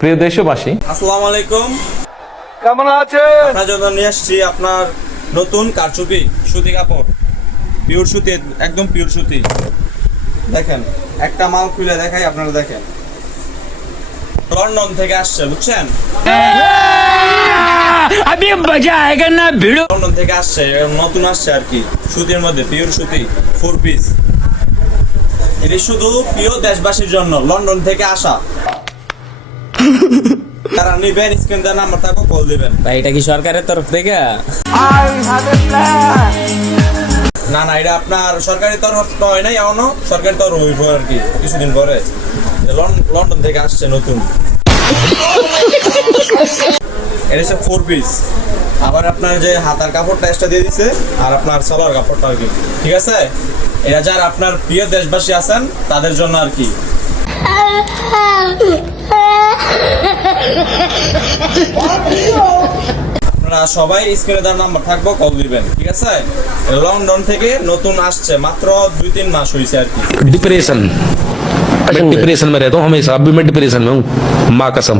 প্রিয় দেশবাসী, আসসালামু আলাইকুম। কেমন আছেন? আপনার জন্য নিয়ে আসছি আপনার নতুন কারচুপি সুতি কাপড়, পিওর সুতি, একদম পিওর সুতি। দেখেন, একটা মাল খুলে দেখাই, আপনারা দেখেন। লন্ডন থেকে আসছে, বুঝছেন? अभी मजा आएगा ना भिड़ो। লন্ডন থেকে আসছে, নতুন আসছে আর কি, সুতির মধ্যে পিওর সুতি 4 পিস। এটি শুধু প্রিয় দেশবাসীর জন্য, লন্ডন থেকে আসা। তারা নিবেন, স্ক্রিন দেওয়ার নাম্বার থাকবে, কল দিবেন। ভাই এটা কি সরকারের তরফ থেকে? না না, এটা আপনার সরকারি তরফ তো হয় নাই এখনো, সরকারি তরফ হইব আর কি কিছুদিন পরে। লন্ডন থেকে আসছে নতুন। এটা হচ্ছে 4 পিস। আবার আপনার যে হাতার কাপড়টা এক্সট্রা দিয়ে দিছে, আর আপনার সালোয়ার কাপড়টা আর কি, ঠিক আছে? এটা যারা আপনার প্রিয় দেশবাসী আছেন তাদের জন্য আর কি। আপনারা সবাই স্ক্রিনে তার নাম্বার থাকবো, কল দিবেন, ঠিক আছে? লন্ডন থেকে নতুন আসছে, মাত্র 2-3 মাস হয়েছে আর কি। डिप्रेशन मैं डिप्रेशन में रहता हूँ हमेशा। अभी मैं डिप्रेशन में हूँ, माँ कसम।